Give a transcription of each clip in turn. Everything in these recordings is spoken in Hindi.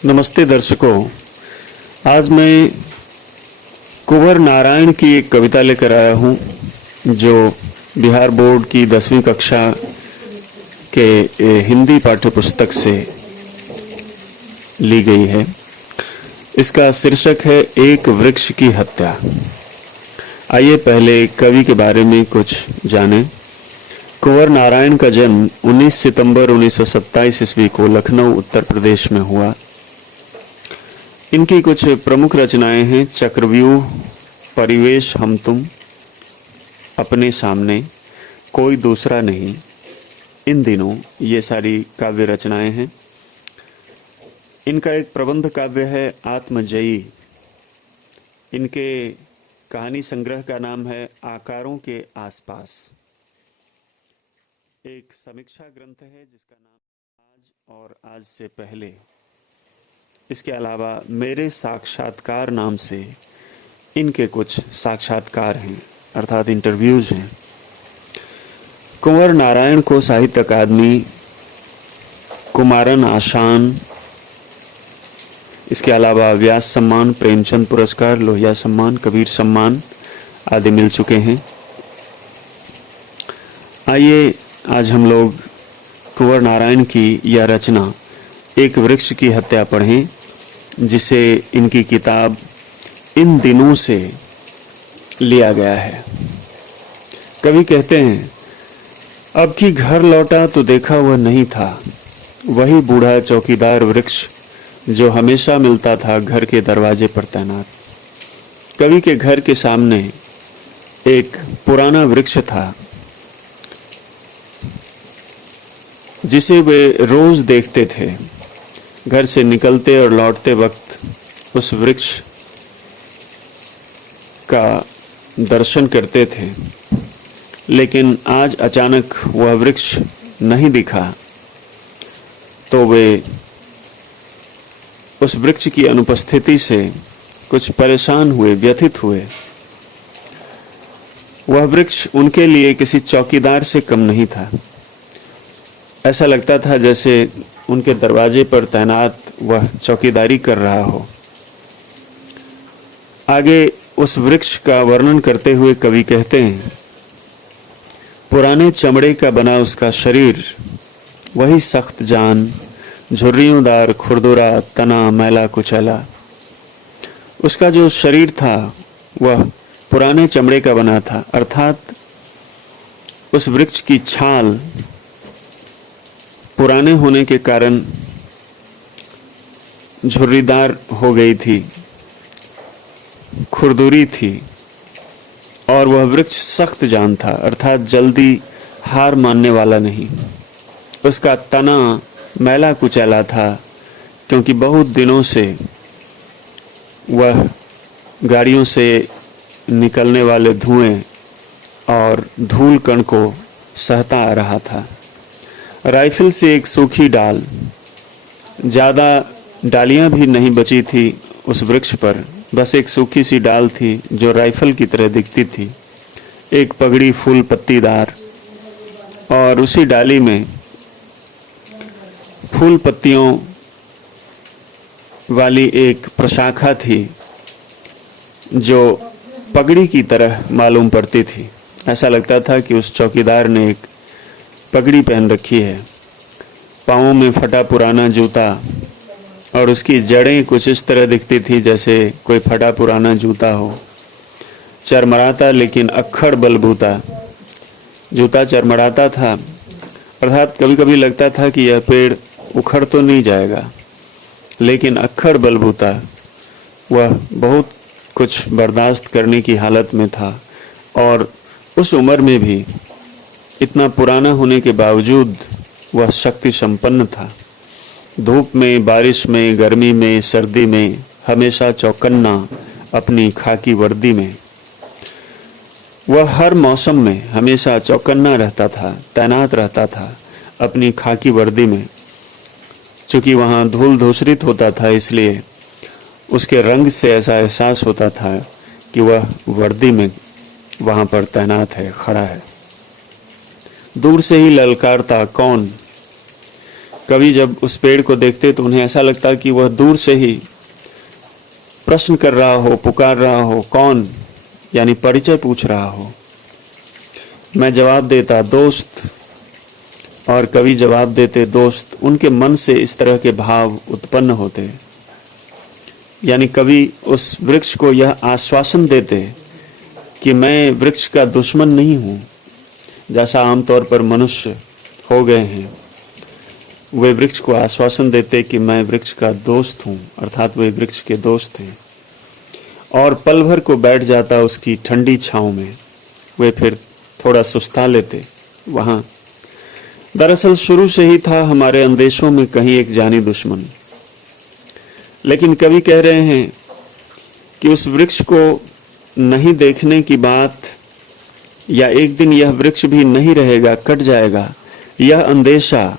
नमस्ते दर्शकों। आज मैं कुंवर नारायण की एक कविता लेकर आया हूँ जो बिहार बोर्ड की 10वीं कक्षा के हिंदी पाठ्यपुस्तक से ली गई है। इसका शीर्षक है एक वृक्ष की हत्या। आइए पहले कवि के बारे में कुछ जानें। कुंवर नारायण का जन्म 19 सितंबर 1927 ईस्वी को लखनऊ उत्तर प्रदेश में हुआ। इनकी कुछ प्रमुख रचनाएं हैं चक्रव्यूह, परिवेश, हम तुम, अपने सामने, कोई दूसरा नहीं, इन दिनों, ये सारी काव्य रचनाएं हैं। इनका एक प्रबंध काव्य है आत्मजयी। इनके कहानी संग्रह का नाम है आकारों के आसपास। एक समीक्षा ग्रंथ है जिसका नाम आज और आज से पहले। इसके अलावा मेरे साक्षात्कार नाम से इनके कुछ साक्षात्कार हैं, अर्थात इंटरव्यूज हैं। कुंवर नारायण को साहित्य अकादमी, कुमारन आशान, इसके अलावा व्यास सम्मान, प्रेमचंद पुरस्कार, लोहिया सम्मान, कबीर सम्मान आदि मिल चुके हैं। आइए आज हम लोग कुंवर नारायण की यह रचना एक वृक्ष की हत्या पढ़ें, जिसे इनकी किताब इन दिनों से लिया गया है। कवि कहते हैं, अब कि घर लौटा तो देखा वह नहीं था, वही बूढ़ा चौकीदार वृक्ष जो हमेशा मिलता था घर के दरवाजे पर तैनात। कवि के घर के सामने एक पुराना वृक्ष था जिसे वे रोज देखते थे। घर से निकलते और लौटते वक्त उस वृक्ष का दर्शन करते थे, लेकिन आज अचानक वह वृक्ष नहीं दिखा तो वे उस वृक्ष की अनुपस्थिति से कुछ परेशान हुए, व्यथित हुए। वह वृक्ष उनके लिए किसी चौकीदार से कम नहीं था। ऐसा लगता था जैसे उनके दरवाजे पर तैनात वह चौकीदारी कर रहा हो। आगे उस वृक्ष का वर्णन करते हुए कवि कहते हैं, पुराने चमड़े का बना उसका शरीर, वही सख्त जान, झुर्रियोंदार खुरदुरा तना मैला कुचैला। उसका जो शरीर था वह पुराने चमड़े का बना था, अर्थात उस वृक्ष की छाल पुराने होने के कारण झुर्रीदार हो गई थी, खुरदुरी थी, और वह वृक्ष सख्त जान था, अर्थात जल्दी हार मानने वाला नहीं। उसका तना मैला कुचैला था, क्योंकि बहुत दिनों से वह गाड़ियों से निकलने वाले धुएं और धूल कण को सहता आ रहा था। राइफल से एक सूखी डाल, ज़्यादा डालियां भी नहीं बची थी उस वृक्ष पर, बस एक सूखी सी डाल थी जो राइफल की तरह दिखती थी, एक पगड़ी फूल पत्तीदार, और उसी डाली में फूल पत्तियों वाली एक प्रशाखा थी जो पगड़ी की तरह मालूम पड़ती थी। ऐसा लगता था कि उस चौकीदार ने एक पगड़ी पहन रखी है। पाँवों में फटा पुराना जूता, और उसकी जड़ें कुछ इस तरह दिखती थी जैसे कोई फटा पुराना जूता हो। चरमराता लेकिन अक्खड़ बलबूता, जूता चरमराता था, अर्थात कभी कभी लगता था कि यह पेड़ उखड़ तो नहीं जाएगा, लेकिन अक्खड़ बलबूता, वह बहुत कुछ बर्दाश्त करने की हालत में था। और उस उम्र में भी इतना पुराना होने के बावजूद वह शक्ति संपन्न था। धूप में, बारिश में, गर्मी में, सर्दी में, हमेशा चौकन्ना अपनी खाकी वर्दी में। वह हर मौसम में हमेशा चौकन्ना रहता था, तैनात रहता था अपनी खाकी वर्दी में। चूँकि वहाँ धूल धूसरित होता था, इसलिए उसके रंग से ऐसा एहसास होता था कि वह वर्दी में वहाँ पर तैनात है, खड़ा है। दूर से ही ललकारता कौन, कवि जब उस पेड़ को देखते तो उन्हें ऐसा लगता कि वह दूर से ही प्रश्न कर रहा हो, पुकार रहा हो, कौन, यानी परिचय पूछ रहा हो। मैं जवाब देता दोस्त, और कवि जवाब देते दोस्त। उनके मन से इस तरह के भाव उत्पन्न होते, यानी कवि उस वृक्ष को यह आश्वासन देते कि मैं वृक्ष का दुश्मन नहीं हूँ, जैसा आमतौर पर मनुष्य हो गए हैं। वे वृक्ष को आश्वासन देते कि मैं वृक्ष का दोस्त हूँ, अर्थात वे वृक्ष के दोस्त हैं। और पल भर को बैठ जाता उसकी ठंडी छाँव में। वे फिर थोड़ा सुस्ता लेते वहाँ। दरअसल शुरू से ही था हमारे अंदेशों में कहीं एक जानी दुश्मन। लेकिन कवि कह रहे हैं कि उस वृक्ष को नहीं देखने की बात, या एक दिन यह वृक्ष भी नहीं रहेगा, कट जाएगा, यह अंदेशा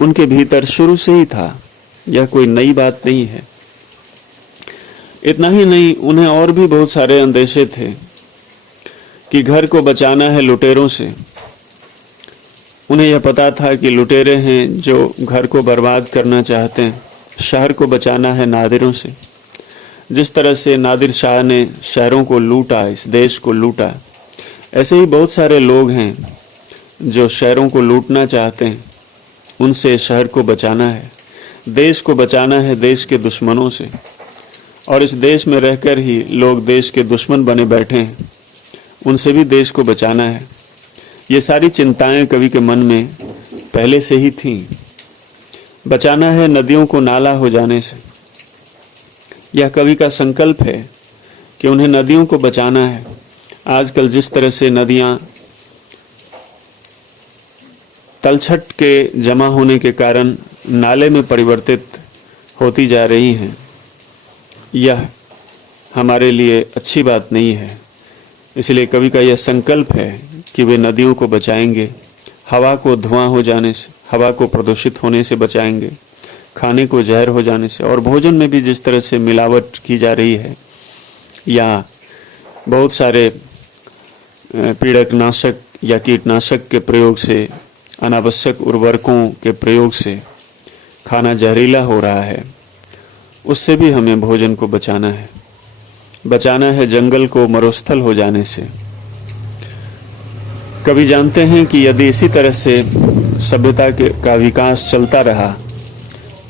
उनके भीतर शुरू से ही था। यह कोई नई बात नहीं है। इतना ही नहीं, उन्हें और भी बहुत सारे अंदेशे थे कि घर को बचाना है लुटेरों से। उन्हें यह पता था कि लुटेरे हैं जो घर को बर्बाद करना चाहते हैं। शहर को बचाना है नादिरों से। जिस तरह से नादिर शाह ने शहरों को लूटा, इस देश को लूटा, ऐसे ही बहुत सारे लोग हैं जो शहरों को लूटना चाहते हैं। उनसे शहर को बचाना है, देश को बचाना है देश के दुश्मनों से। और इस देश में रहकर ही लोग देश के दुश्मन बने बैठे हैं, उनसे भी देश को बचाना है। ये सारी चिंताएं कवि के मन में पहले से ही थीं। बचाना है नदियों को नाला हो जाने से। यह कवि का संकल्प है कि उन्हें नदियों को बचाना है। आजकल जिस तरह से नदियां तलछट के जमा होने के कारण नाले में परिवर्तित होती जा रही हैं, यह हमारे लिए अच्छी बात नहीं है। इसलिए कवि का यह संकल्प है कि वे नदियों को बचाएंगे, हवा को धुआं हो जाने से, हवा को प्रदूषित होने से बचाएंगे, खाने को जहर हो जाने से। और भोजन में भी जिस तरह से मिलावट की जा रही है, या बहुत सारे पीड़कनाशक या कीटनाशक के प्रयोग से, अनावश्यक उर्वरकों के प्रयोग से खाना जहरीला हो रहा है, उससे भी हमें भोजन को बचाना है। बचाना है जंगल को मरुस्थल हो जाने से। कवि जानते हैं कि यदि इसी तरह से सभ्यता का विकास चलता रहा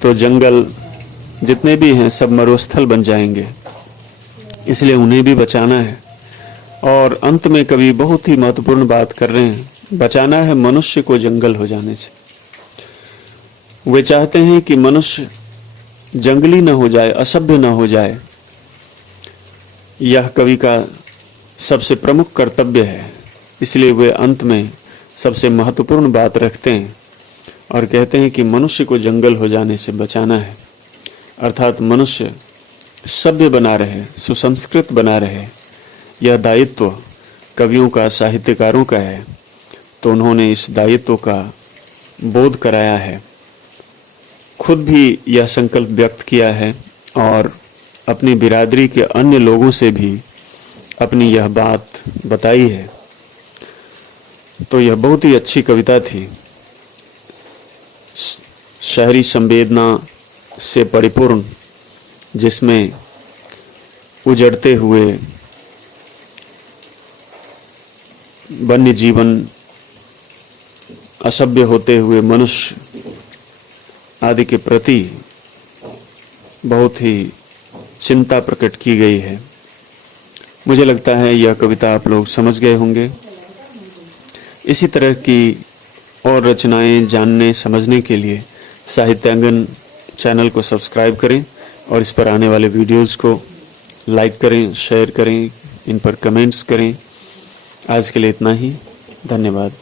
तो जंगल जितने भी हैं सब मरुस्थल बन जाएंगे। इसलिए उन्हें भी बचाना है। और अंत में कवि बहुत ही महत्वपूर्ण बात कर रहे हैं, बचाना है मनुष्य को जंगल हो जाने से। वे चाहते हैं कि मनुष्य जंगली न हो जाए, असभ्य न हो जाए। यह कवि का सबसे प्रमुख कर्तव्य है। इसलिए वे अंत में सबसे महत्वपूर्ण बात रखते हैं और कहते हैं कि मनुष्य को जंगल हो जाने से बचाना है, अर्थात मनुष्य सभ्य बना रहे, सुसंस्कृत बना रहे। यह दायित्व कवियों का, साहित्यकारों का है। तो उन्होंने इस दायित्व का बोध कराया है, खुद भी यह संकल्प व्यक्त किया है और अपनी बिरादरी के अन्य लोगों से भी अपनी यह बात बताई है। तो यह बहुत ही अच्छी कविता थी, शहरी संवेदना से परिपूर्ण, जिसमें उजड़ते हुए वन्य जीवन, असभ्य होते हुए मनुष्य आदि के प्रति बहुत ही चिंता प्रकट की गई है। मुझे लगता है यह कविता आप लोग समझ गए होंगे। इसी तरह की और रचनाएं जानने समझने के लिए साहित्यांगन चैनल को सब्सक्राइब करें और इस पर आने वाले वीडियोस को लाइक करें, शेयर करें, इन पर कमेंट्स करें। आज के लिए इतना ही। धन्यवाद।